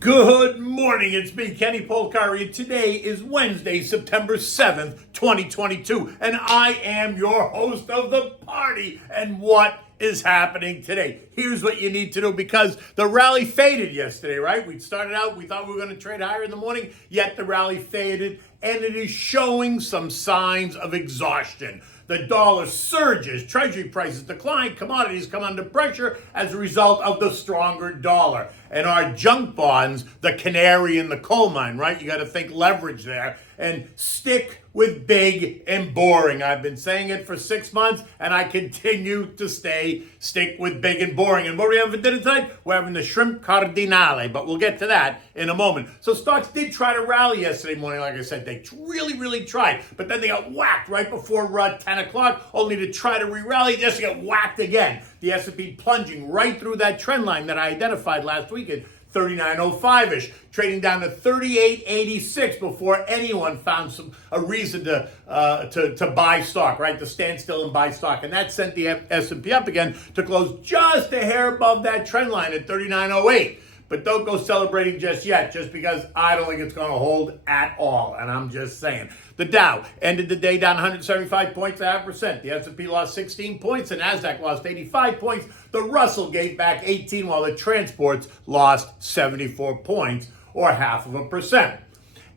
Good morning, it's me, Kenny Polcari. Today is Wednesday, September 7th, 2022, and I am your host of the party. And what is happening today? Here's what you need to know, because the rally faded yesterday, right? We started out, we thought we were going to trade higher in the morning, yet the rally faded, and it is showing some signs of exhaustion. The dollar surges, treasury prices decline, commodities come under pressure as a result of the stronger dollar. And our junk bonds, the canary in the coal mine, right? You got to think leverage there and stick with big and boring. I've been saying it for 6 months, and I continue to stick with big and boring. And what are we having for dinner tonight? We're having the shrimp Cardinale, but we'll get to that in a moment. So stocks did try to rally yesterday morning. Like I said, they really tried, but then they got whacked right before 10 o'clock, only to try to re-rally just to get whacked again. The S&P plunging right through that trend line that I identified last week at 39.05-ish, trading down to 38.86 before anyone found a reason to buy stock, right? To stand still and buy stock. And that sent the S&P up again to close just a hair above that trend line at 39.08. But don't go celebrating just yet, just because I don't think it's going to hold at all. And I'm just saying. The Dow ended the day down 175 points, 0.5%. The S&P lost 16 points. The NASDAQ lost 85 points. The Russell gave back 18, while the transports lost 74 points, or 0.5%.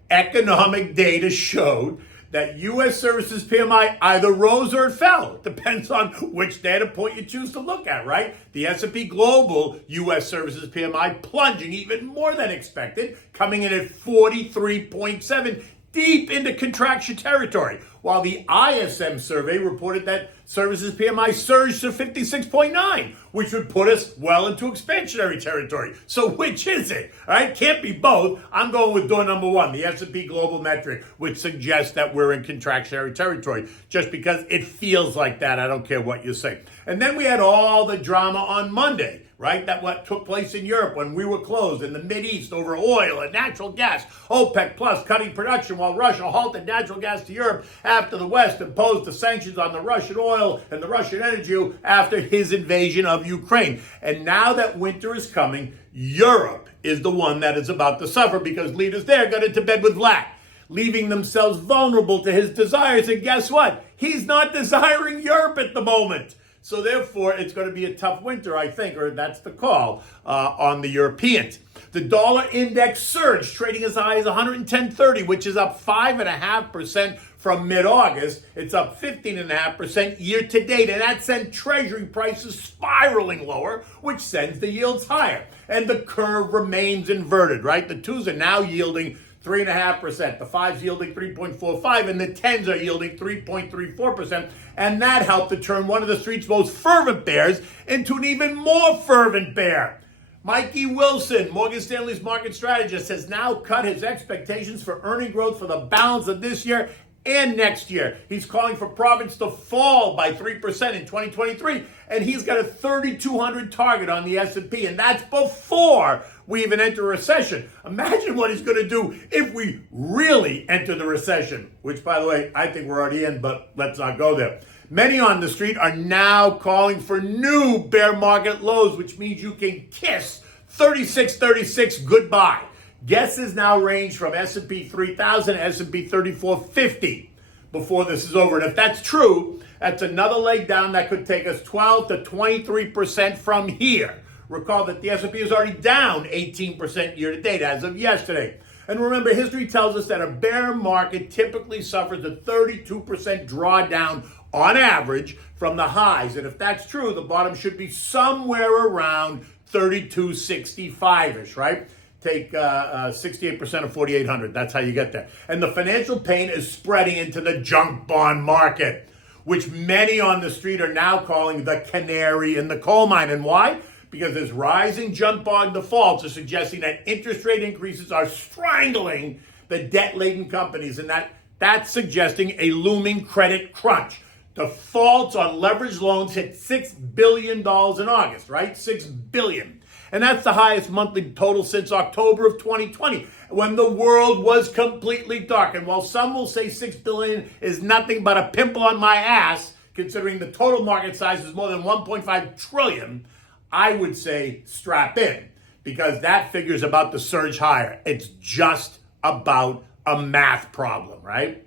Economic data showed that U.S. services PMI either rose or it fell. It depends on which data point you choose to look at, right? The S&P Global U.S. services PMI plunging even more than expected, coming in at 43.7, deep into contraction territory, while the ISM survey reported that services PMI surged to 56.9, which would put us well into expansionary territory. So which is it? All right, can't be both. I'm going with door number one, the S&P Global metric, which suggests that we're in contractionary territory, just because it feels like that. I don't care what you say. And then we had all the drama on Monday, right? That what took place in Europe when we were closed, in the Mideast over oil and natural gas. OPEC Plus cutting production while Russia halted natural gas to Europe after the West imposed the sanctions on the Russian oil and the Russian energy after his invasion of Ukraine. And now that winter is coming, Europe is the one that is about to suffer, because leaders there got into bed with Vlad, leaving themselves vulnerable to his desires. And guess what? He's not desiring Europe at the moment. So therefore, it's going to be a tough winter, I think, or that's the call on the Europeans. The dollar index surged, trading as high as 110.30, which is up 5.5% from mid-August. It's up 15.5% year to date, and that sent treasury prices spiraling lower, which sends the yields higher. And the curve remains inverted, right? The twos are now yielding 3.5%. The fives yielding 3.45%, and the tens are yielding 3.34%. And that helped to turn one of the street's most fervent bears into an even more fervent bear. Mikey Wilson, Morgan Stanley's market strategist, has now cut his expectations for earning growth for the balance of this year and next year. He's calling for profits to fall by 3% in 2023, and he's got a 3,200 target on the S&P, and that's before we even enter a recession. Imagine what he's going to do if we really enter the recession, which, by the way, I think we're already in, but let's not go there. Many on the street are now calling for new bear market lows, which means you can kiss 36.36 goodbye. Guesses now range from S&P 3,000 to S&P 3450 before this is over. And if that's true, that's another leg down that could take us 12 to 23% from here. Recall that the S&P is already down 18% year to date as of yesterday. And remember, history tells us that a bear market typically suffers a 32% drawdown on average from the highs. And if that's true, the bottom should be somewhere around 3265-ish, right? Take 68% of 4,800. That's how you get there. And the financial pain is spreading into the junk bond market, which many on the street are now calling the canary in the coal mine. And why? Because this rising junk bond defaults are suggesting that interest rate increases are strangling the debt-laden companies, and that's suggesting a looming credit crunch. Defaults on leveraged loans hit $6 billion in August, right? $6 billion. And that's the highest monthly total since October of 2020, when the world was completely dark. And while some will say $6 billion is nothing but a pimple on my ass, considering the total market size is more than $1.5 trillion, I would say strap in. because that figure is about to surge higher. It's just about a math problem, right?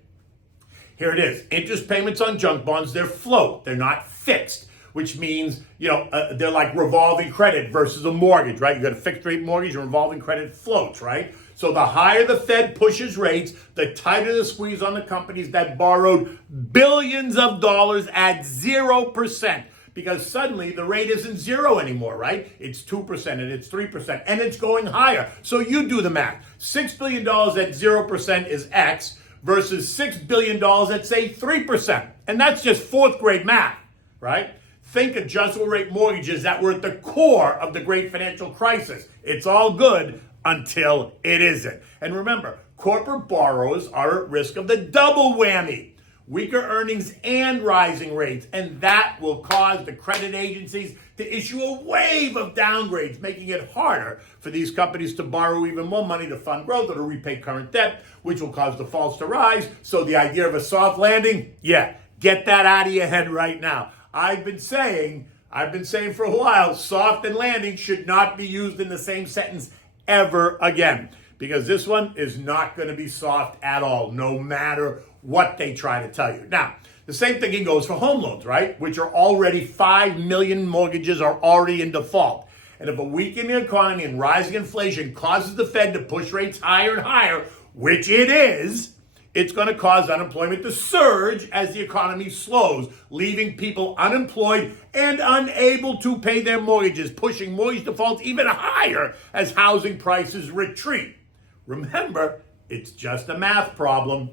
Here it is. Interest payments on junk bonds, they're float. They're not fixed, which means, they're like revolving credit versus a mortgage, right? You got a fixed rate mortgage and revolving credit floats, right? So the higher the Fed pushes rates, the tighter the squeeze on the companies that borrowed billions of dollars at 0%. Because suddenly the rate isn't zero anymore, right? It's 2% and it's 3% and it's going higher. So you do the math. $6 billion at 0% is X versus $6 billion at, say, 3%. And that's just fourth grade math, right? Think adjustable rate mortgages that were at the core of the great financial crisis. It's all good until it isn't. And remember, corporate borrowers are at risk of the double whammy. Weaker earnings and rising rates, and that will cause the credit agencies to issue a wave of downgrades, making it harder for these companies to borrow even more money to fund growth or to repay current debt, which will cause defaults to rise. So the idea of a soft landing, get that out of your head right now. I've been saying for a while, soft and landing should not be used in the same sentence ever again, because this one is not going to be soft at all, no matter what they try to tell you. Now, the same thing goes for home loans, right? Which are already 5 million mortgages are already in default. And if a weakening economy and rising inflation causes the Fed to push rates higher and higher, which it is, it's going to cause unemployment to surge as the economy slows, leaving people unemployed and unable to pay their mortgages, pushing mortgage defaults even higher as housing prices retreat. Remember, it's just a math problem.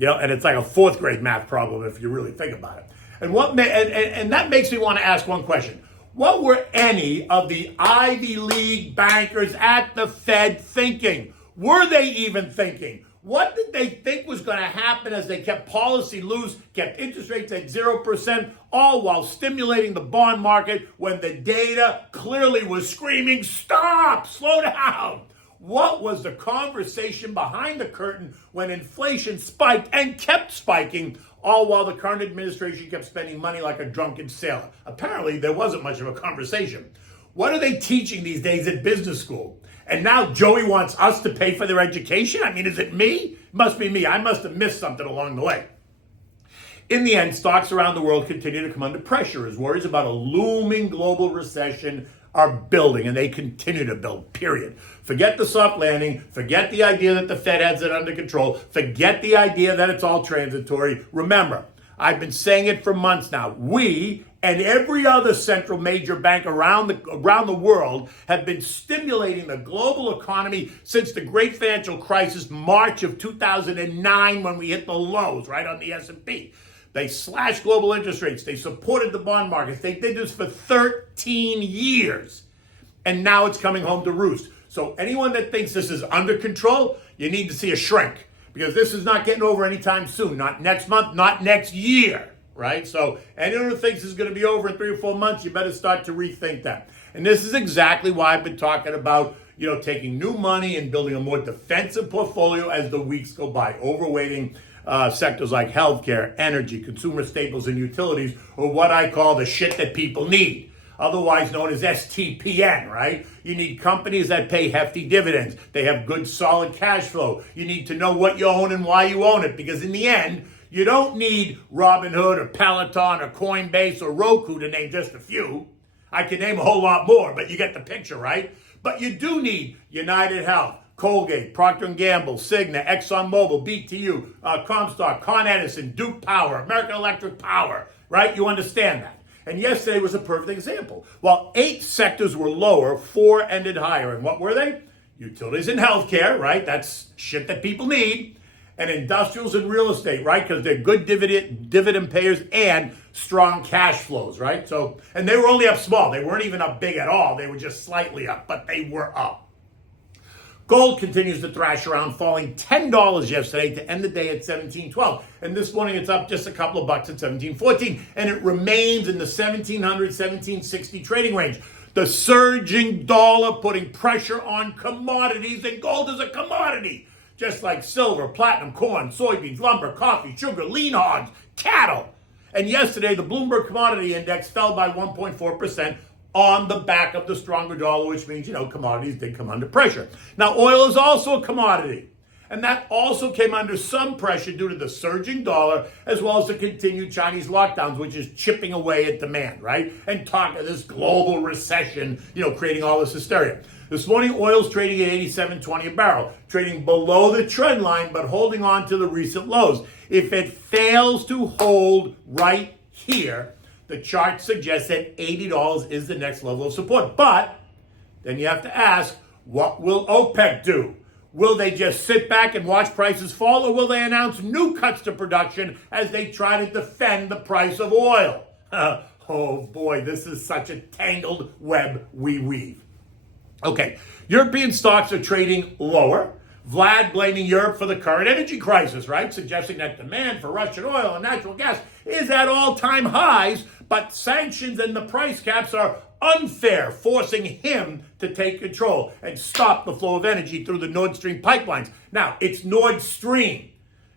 And it's like a fourth grade math problem if you really think about it. And that makes me want to ask one question. What were any of the Ivy League bankers at the Fed thinking? Were they even thinking? What did they think was going to happen as they kept policy loose, kept interest rates at 0%, all while stimulating the bond market when the data clearly was screaming, stop, slow down? What was the conversation behind the curtain when inflation spiked and kept spiking, all while the current administration kept spending money like a drunken sailor? Apparently, there wasn't much of a conversation. What are they teaching these days at business school? And now Joey wants us to pay for their education? I mean, is it me? It must be me. I must have missed something along the way. In the end, stocks around the world continue to come under pressure as worries about a looming global recession are building, and they continue to build, period. Forget the soft landing. Forget the idea that the Fed has it under control. Forget the idea that it's all transitory. Remember, I've been saying it for months now. We and every other central major bank around the world have been stimulating the global economy since the great financial crisis, March of 2009, when we hit the lows, right, on the S&P. They slashed global interest rates. They supported the bond markets. They did this for 13 years. And now it's coming home to roost. So anyone that thinks this is under control, you need to see a shrink. Because this is not getting over anytime soon. Not next month, not next year. Right? So anyone who thinks this is going to be over in 3 or 4 months, you better start to rethink that. And this is exactly why I've been talking about, taking new money and building a more defensive portfolio as the weeks go by. Overweighting sectors like healthcare, energy, consumer staples, and utilities, or what I call the shit that people need, otherwise known as STPN, right? You need companies that pay hefty dividends. They have good, solid cash flow. You need to know what you own and why you own it, because in the end, you don't need Robinhood or Peloton or Coinbase or Roku, to name just a few. I can name a whole lot more, but you get the picture, right? But you do need United Health, Colgate, Procter & Gamble, Cigna, ExxonMobil, BTU, Comstock, Con Edison, Duke Power, American Electric Power, right? You understand that. And yesterday was a perfect example. While 8 sectors were lower, 4 ended higher. And what were they? Utilities and healthcare, right? That's shit that people need. And industrials and real estate, right? Because they're good dividend payers and strong cash flows, right? So, and they were only up small. They weren't even up big at all. They were just slightly up, but they were up. Gold continues to thrash around, falling $10 yesterday to end the day at $17.12. And this morning it's up just a couple of bucks at $17.14. And it remains in the $1700, $1760 trading range. The surging dollar putting pressure on commodities, and gold is a commodity. Just like silver, platinum, corn, soybeans, lumber, coffee, sugar, lean hogs, cattle. And yesterday the Bloomberg Commodity Index fell by 1.4%, on the back of the stronger dollar, which means, commodities did come under pressure. Now, oil is also a commodity. And that also came under some pressure due to the surging dollar, as well as the continued Chinese lockdowns, which is chipping away at demand, right? And talk of this global recession, creating all this hysteria. This morning, oil's trading at $87.20 a barrel, trading below the trend line, but holding on to the recent lows. If it fails to hold right here, the chart suggests that $80 is the next level of support. But then you have to ask, what will OPEC do? Will they just sit back and watch prices fall, or will they announce new cuts to production as they try to defend the price of oil? Oh boy, this is such a tangled web we weave. Okay, European stocks are trading lower. Vlad blaming Europe for the current energy crisis, right? Suggesting that demand for Russian oil and natural gas is at all-time highs, but sanctions and the price caps are unfair, forcing him to take control and stop the flow of energy through the Nord Stream pipelines. Now, it's Nord Stream,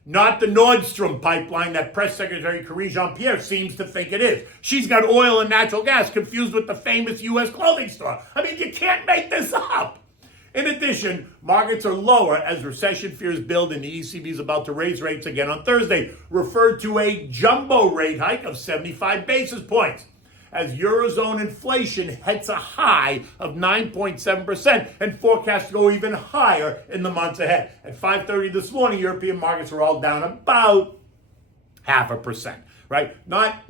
not the Nordstrom pipeline that Press Secretary Karine Jean-Pierre seems to think it is. She's got oil and natural gas confused with the famous U.S. clothing store. I mean, you can't make this up. In addition, markets are lower as recession fears build, and the ECB is about to raise rates again on Thursday, referred to a jumbo rate hike of 75 basis points, as Eurozone inflation hits a high of 9.7% and forecast to go even higher in the months ahead. At 5:30 this morning, European markets were all down about 0.5%, right? Not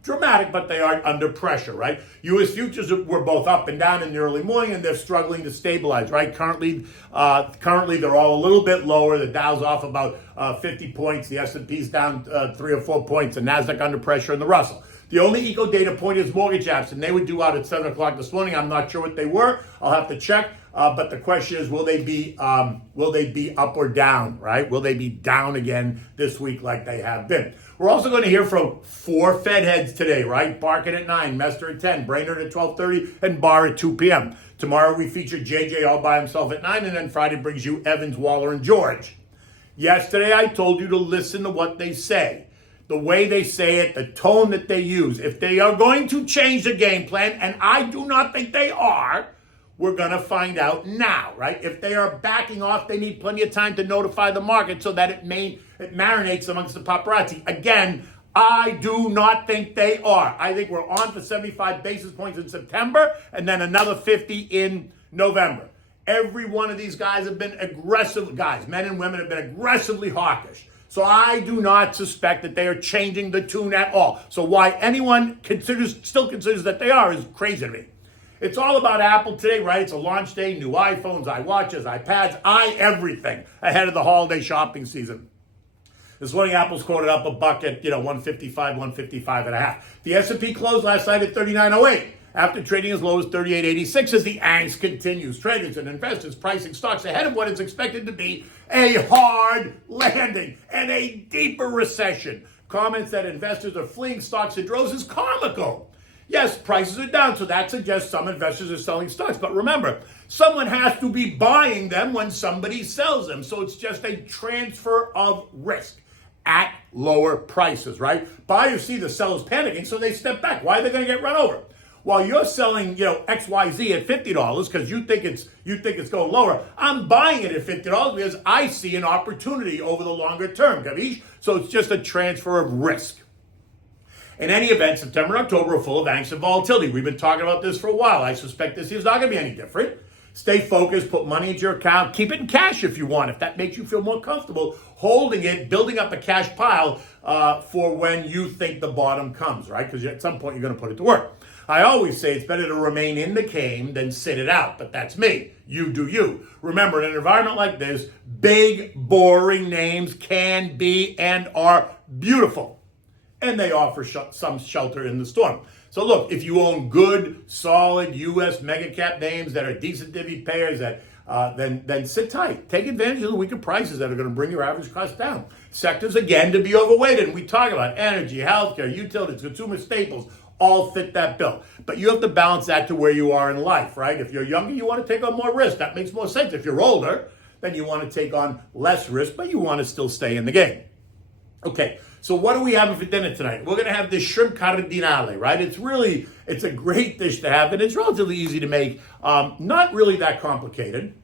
dramatic, but they are under pressure, right? U.S. futures were both up and down in the early morning, and they're struggling to stabilize, right? Currently, they're all a little bit lower. The Dow's off about 50 points. The S&P's down 3 or 4 points. The Nasdaq under pressure, and the Russell. The only eco data point is mortgage apps, and they were due out at 7 o'clock this morning. I'm not sure what they were. I'll have to check. But the question is, will they be up or down, right? Will they be down again this week like they have been? We're also going to hear from 4 Fed heads today, right? Barkin at 9, Mester at 10, Brainerd at 12:30, and Barr at 2 p.m. Tomorrow we feature JJ all by himself at 9, and then Friday brings you Evans, Waller, and George. Yesterday I told you to listen to what they say. The way they say it, the tone that they use. If they are going to change the game plan, and I do not think they are, we're going to find out now, right? If they are backing off, they need plenty of time to notify the market so that it marinates amongst the paparazzi. Again, I do not think they are. I think we're on for 75 basis points in September and then another 50 in November. Every one of these guys have been aggressive guys. Men and women have been aggressively hawkish. So I do not suspect that they are changing the tune at all. So why anyone still considers that they are is crazy to me. It's all about Apple today, right? It's a launch day, new iPhones, iWatches, iPads, everything ahead of the holiday shopping season. This morning, Apple's quoted up a buck at, 155, 155 and a half. The S&P closed last night at 39.08. After trading as low as 38.86 as the angst continues. Traders and investors pricing stocks ahead of what is expected to be a hard landing and a deeper recession. Comments that investors are fleeing stocks in droves is comical. Yes, prices are down, so that suggests some investors are selling stocks. But remember, someone has to be buying them when somebody sells them. So it's just a transfer of risk at lower prices, right? Buyers see the sellers panicking, so they step back. Why are they going to get run over? While you're selling, XYZ at $50 because you think it's going lower, I'm buying it at $50 because I see an opportunity over the longer term, capiche? So it's just a transfer of risk. In any event, September and October are full of angst and volatility. We've been talking about this for a while. I suspect this year's not going to be any different. Stay focused, put money into your account, keep it in cash if you want, if that makes you feel more comfortable holding it, building up a cash pile for when you think the bottom comes, right? Because at some point you're going to put it to work. I always say it's better to remain in the game than sit it out, but that's me. You do you. Remember, in an environment like this, big, boring names can be and are beautiful, and they offer some shelter in the storm. So look, if you own good, solid U.S. mega cap names that are decent divvy payers, then sit tight. Take advantage of the weaker prices that are going to bring your average cost down. Sectors, again, to be overweighted. And we talk about energy, healthcare, utilities, consumer staples, all fit that bill. But you have to balance that to where you are in life, right? If you're younger, you want to take on more risk. That makes more sense. If you're older, then you want to take on less risk, but you want to still stay in the game. Okay, so what are we having for dinner tonight? We're gonna have this shrimp cardinale, right? It's a great dish to have, and it's relatively easy to make. Not really that complicated.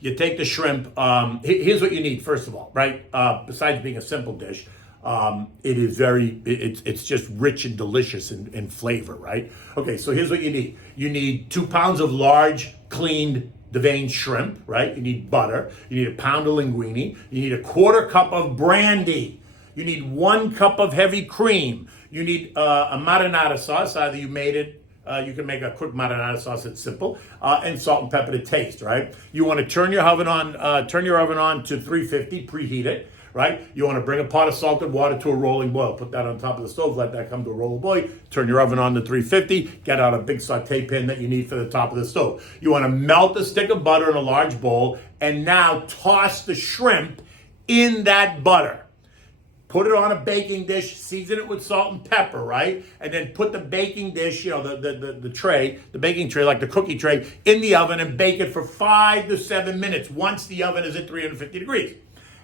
You take the shrimp. Here's what you need first of all, right? Besides being a simple dish, it's just rich and delicious in flavor, right? Okay, so here's what you need. You need 2 pounds of large, cleaned, deveined shrimp, right? You need butter. You need a pound of linguine. You need a 1/4 cup of brandy. You need 1 cup of heavy cream. You need a marinara sauce. Either you made it, you can make a quick marinara sauce. It's simple, and salt and pepper to taste. Right? You want to turn your oven on. Turn your oven on to 350. Preheat it. Right? You want to bring a pot of salted water to a rolling boil. Put that on top of the stove. Let that come to a rolling boil. Turn your oven on to 350. Get out a big saute pan that you need for the top of the stove. You want to melt a stick of butter in a large bowl, and now toss the shrimp in that butter. Put it on a baking dish, season it with salt and pepper, right? And then put the baking dish, the tray, the baking tray, like the cookie tray, in the oven and bake it for 5 to 7 minutes once the oven is at 350 degrees.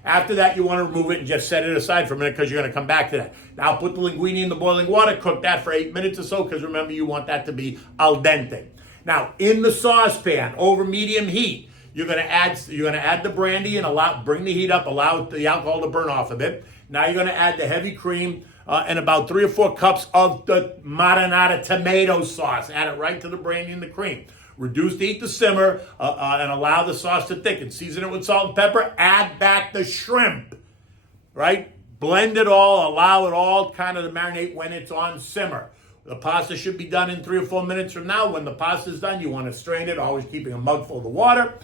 After that, you want to remove it and just set it aside for a minute because you're going to come back to that. Now put the linguine in the boiling water, cook that for 8 minutes or so because remember you want that to be al dente. Now in the saucepan over medium heat, you're going to add the brandy and bring the heat up, allow the alcohol to burn off a bit. Now you're going to add the heavy cream and about 3 or 4 cups of the marinara tomato sauce. Add it right to the brandy and the cream. Reduce the heat to simmer and allow the sauce to thicken. Season it with salt and pepper. Add back the shrimp, right? Blend it all. Allow it all kind of to marinate when it's on simmer. The pasta should be done in 3 or 4 minutes from now. When the pasta is done, you want to strain it, always keeping a mug full of water.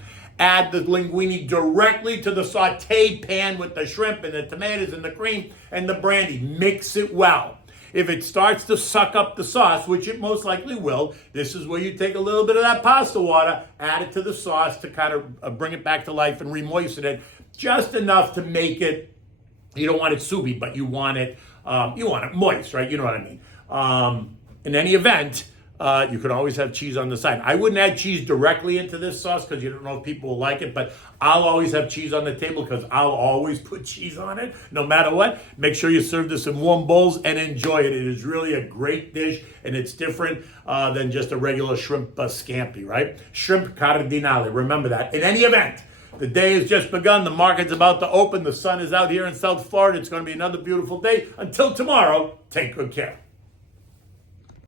Add the linguine directly to the saute pan with the shrimp and the tomatoes and the cream and the brandy. Mix it well. If it starts to suck up the sauce, which it most likely will, this is where you take a little bit of that pasta water, add it to the sauce to kind of bring it back to life and re-moisten it, just enough to make it, you don't want it soupy, but you want it moist, right? You know what I mean. In any event, you can always have cheese on the side. I wouldn't add cheese directly into this sauce because you don't know if people will like it, but I'll always have cheese on the table because I'll always put cheese on it, no matter what. Make sure you serve this in warm bowls and enjoy it. It is really a great dish, and it's different than just a regular shrimp scampi, right? Shrimp cardinale, remember that. In any event, the day has just begun. The market's about to open. The sun is out here in South Florida. It's going to be another beautiful day. Until tomorrow, take good care.